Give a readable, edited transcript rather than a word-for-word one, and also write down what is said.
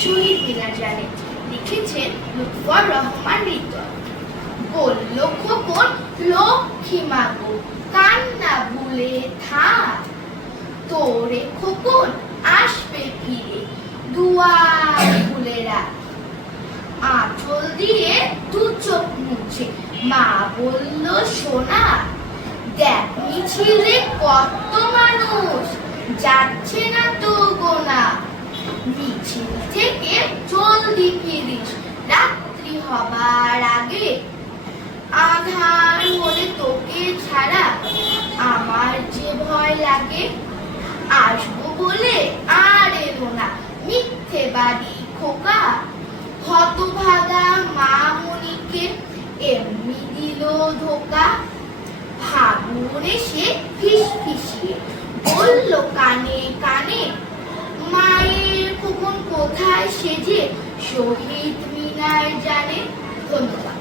শহীদ মিনার জানে। লিখেছেন লুৎফর রহমান হৃদয়। বলল খোকন লক্ষ্মী মাগো কান্না ভুলে থাক, তোরে খোকন আসবে ফিরে দুয়ার খুলে রাখ। আঁচল দিয়ে দু চোখ মুছে মা বলল সোনা, দেখ মিছিলে কত মানুষ যাচ্ছে না তো গোনা। মিছিল থেকে জলদি ফিরিস রাত্রি হবার আগে, আধার হলে তোকে ছাড়া আমার যে ভয় লাগে। আসবো বলে আর এলো না মিথ্যে বাড়ি খোকা, হতভাগা মা মনিকে এমনি দিল ধোকা। ফাগুন এসে ফিসফিসিয়ে বলল কানে কানে, মায়ের খোকন কোথায় সেজে শহীদ মিনার জানে। ধন্যবাদ।